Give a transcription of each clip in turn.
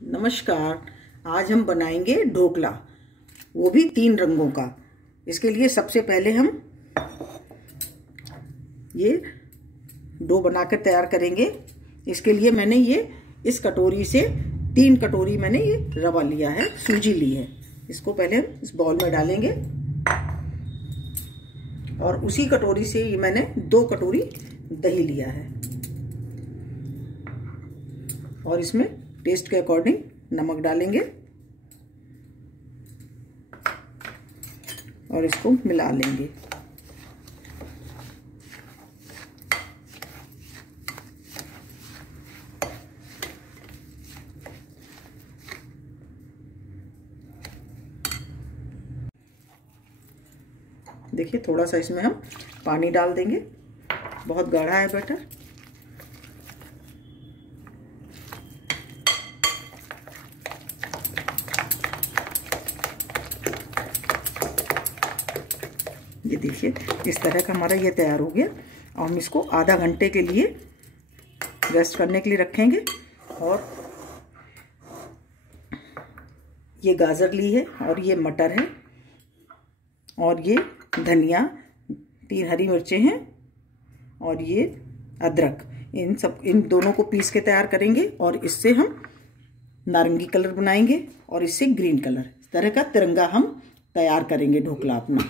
नमस्कार। आज हम बनाएंगे ढोकला, वो भी 3 रंगों का। इसके लिए सबसे पहले हम ये डो बनाकर तैयार करेंगे। इसके लिए मैंने ये इस कटोरी से 3 कटोरी मैंने ये रवा लिया है, सूजी ली है। इसको पहले हम इस बाउल में डालेंगे और उसी कटोरी से ये मैंने 2 कटोरी दही लिया है और इसमें टेस्ट के अकॉर्डिंग नमक डालेंगे और इसको मिला लेंगे। देखिए थोड़ा सा इसमें हम पानी डाल देंगे, बहुत गाढ़ा है बैटर। ये देखिए इस तरह का हमारा ये तैयार हो गया और हम इसको आधा घंटे के लिए रेस्ट करने के लिए रखेंगे। और ये गाजर ली है और ये मटर है और ये धनिया, 3 हरी मिर्चें हैं और ये अदरक। इन दोनों को पीस के तैयार करेंगे और इससे हम नारंगी कलर बनाएंगे और इससे ग्रीन कलर। इस तरह का तिरंगा हम तैयार करेंगे ढोकला अपना।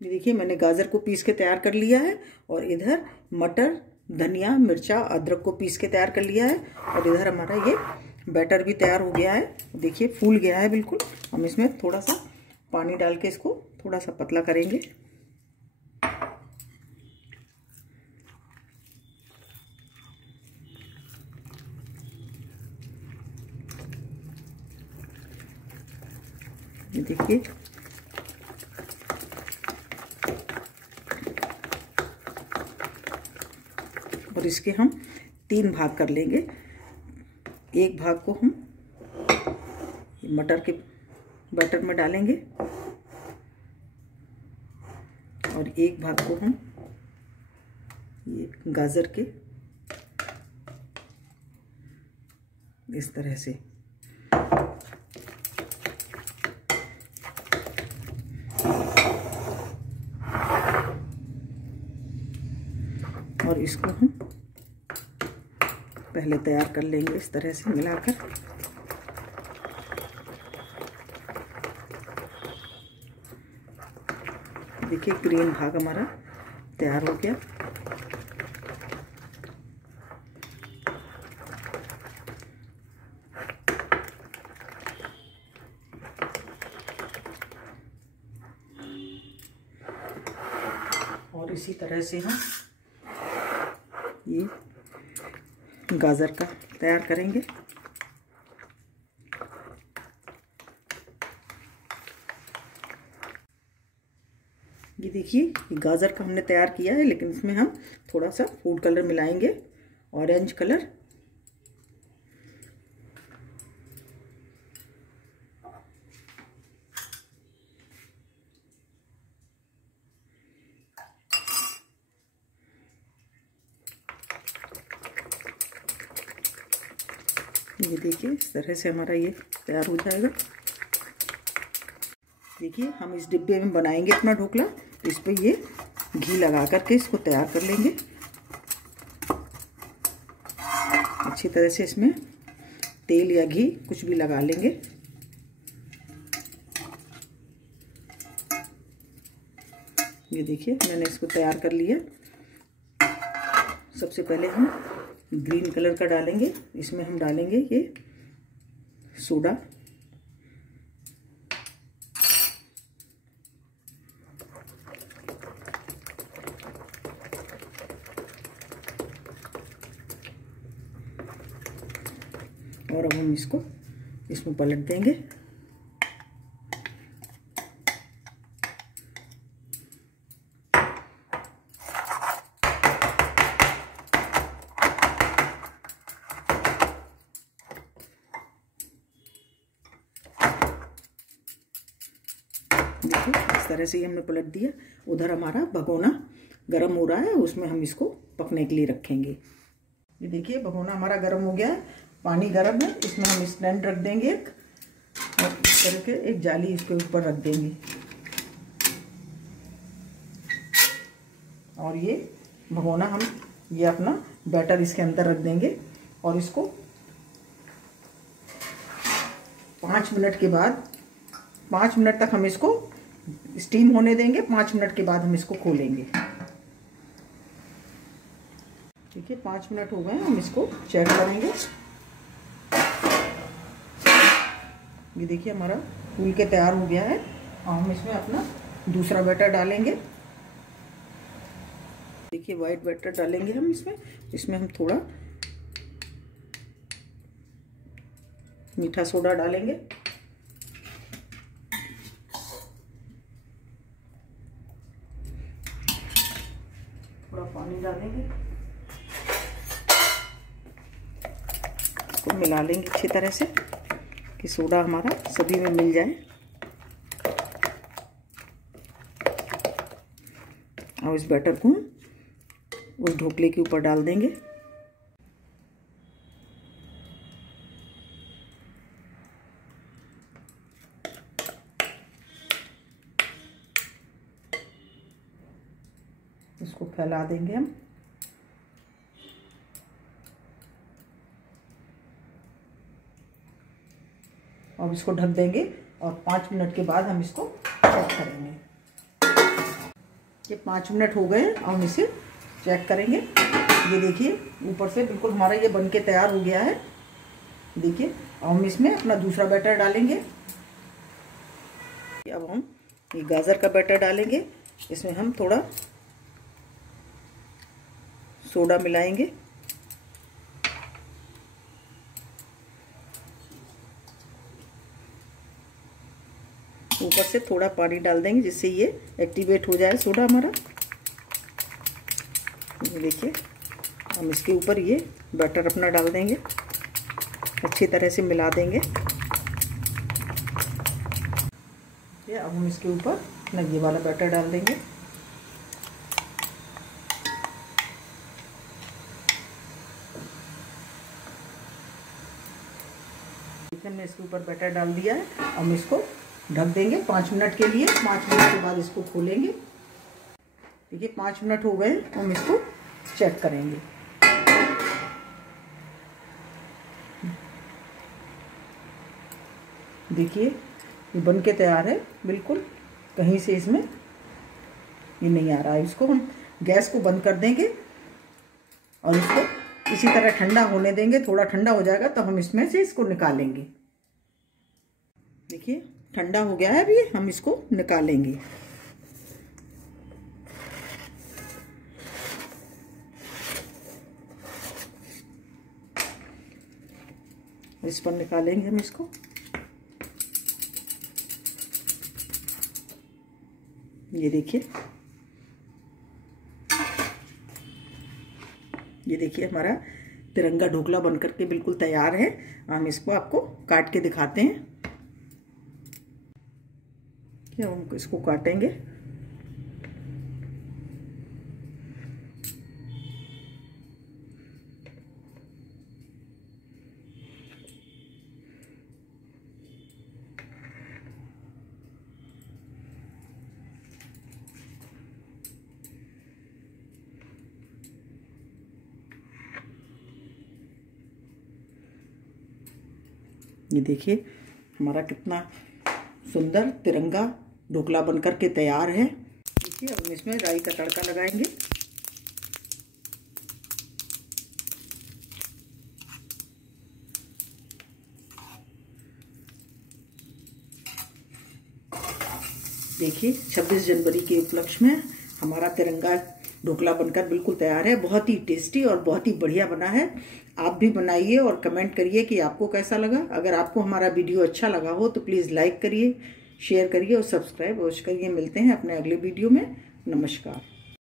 ये देखिए मैंने गाजर को पीस के तैयार कर लिया है और इधर मटर, धनिया, मिर्चा, अदरक को पीस के तैयार कर लिया है और इधर हमारा ये बैटर भी तैयार हो गया है। देखिए फूल गया है बिल्कुल। हम इसमें थोड़ा सा पानी डाल के इसको थोड़ा सा पतला करेंगे। ये देखिए और इसके हम 3 भाग कर लेंगे। एक भाग को हम मटर के बैटर में डालेंगे और एक भाग को हम ये गाजर के इस तरह से। और इसको हम पहले तैयार कर लेंगे इस तरह से मिलाकर। देखिए ग्रीन भाग हमारा तैयार हो गया। और इसी तरह से हम ये गाजर का तैयार करेंगे। ये देखिए ये गाजर का हमने तैयार किया है, लेकिन इसमें हम थोड़ा सा फूड कलर मिलाएंगे, ऑरेंज कलर। ये देखिए इस तरह से हमारा ये तैयार हो जाएगा। देखिए हम इस डिब्बे में बनाएंगे अपना ढोकला। इस पे ये घी लगा करके इसको तैयार कर लेंगे अच्छी तरह से। इसमें तेल या घी कुछ भी लगा लेंगे। ये देखिए मैंने इसको तैयार कर लिया। सबसे पहले हम ग्रीन कलर का डालेंगे। इसमें हम डालेंगे ये सोडा, और अब हम इसको इसमें पलट देंगे। देखिए इस तरह से ही हमने पलट दिया। उधर हमारा भगोना गरम हो रहा है, उसमें हम इसको पकने के लिए रखेंगे। ये देखिए भगोना हमारा गरम हो गया है पानी गर्म है, इसमें हम स्टैंड रख देंगे एक, और इस तरह के एक जाली इसके ऊपर रख देंगे। और ये भगोना हम ये अपना बैटर इसके अंदर रख देंगे और इसको 5 मिनट के बाद 5 मिनट तक हम इसको स्टीम होने देंगे। 5 मिनट के बाद हम इसको खोलेंगे। ठीक है, 5 मिनट हो गए, हम इसको चेक करेंगे। ये देखिए हमारा फूल के तैयार हो गया है। और हम इसमें अपना दूसरा बैटर डालेंगे। देखिए वाइट बैटर डालेंगे हम इसमें हम थोड़ा मीठा सोडा डालेंगे, थोड़ा पानी डालेंगे, इसको मिला लेंगे अच्छी तरह से कि सोडा हमारा सभी में मिल जाए। और इस बैटर को उस ढोकले के ऊपर डाल देंगे। इसको फैला देंगे हम। अब इसको ढक देंगे और 5 मिनट के बाद हम इसको चेक करेंगे। ये 5 मिनट हो गए, हम इसे चेक करेंगे। ये देखिए ऊपर से बिल्कुल हमारा ये बन के तैयार हो गया है। देखिए अब हम इसमें अपना दूसरा बैटर डालेंगे। अब हम ये गाजर का बैटर डालेंगे। इसमें हम थोड़ा सोडा मिलाएंगे, ऊपर से थोड़ा पानी डाल देंगे जिससे ये एक्टिवेट हो जाए सोडा हमारा। ये देखिए हम इसके ऊपर ये बैटर अपना डाल देंगे, अच्छी तरह से मिला देंगे। ये अब हम इसके ऊपर अपना ये वाला बैटर डाल देंगे। हमने इसके ऊपर बैटर डाल दिया है। हम इसको ढक देंगे 5 मिनट के लिए। 5 मिनट के बाद इसको खोलेंगे। देखिए 5 मिनट हो गए, हम इसको चेक करेंगे। देखिए ये बन के तैयार है बिल्कुल, कहीं से इसमें ये नहीं आ रहा है। इसको हम गैस को बंद कर देंगे और इसको इसी तरह ठंडा होने देंगे। थोड़ा ठंडा हो जाएगा तो हम इसमें से इसको निकालेंगे। देखिए ठंडा हो गया है, अभी हम इसको निकालेंगे। इस पर निकालेंगे हम इसको। ये देखिए, ये देखिए हमारा तिरंगा ढोकला बनकर के बिल्कुल तैयार है। हम इसको आपको काट के दिखाते हैं। क्या हम इसको काटेंगे। ये देखिए हमारा कितना सुंदर तिरंगा ढोकला बनकर के तैयार है। देखिए अब हम इसमें राई का तड़का लगाएंगे। देखिए 26 जनवरी के उपलक्ष्य में हमारा तिरंगा ढोकला बनकर बिल्कुल तैयार है। बहुत ही टेस्टी और बहुत ही बढ़िया बना है। आप भी बनाइए और कमेंट करिए कि आपको कैसा लगा। अगर आपको हमारा वीडियो अच्छा लगा हो तो प्लीज़ लाइक करिए, शेयर करिए और सब्सक्राइब अवश्य करिए। मिलते हैं अपने अगले वीडियो में। नमस्कार।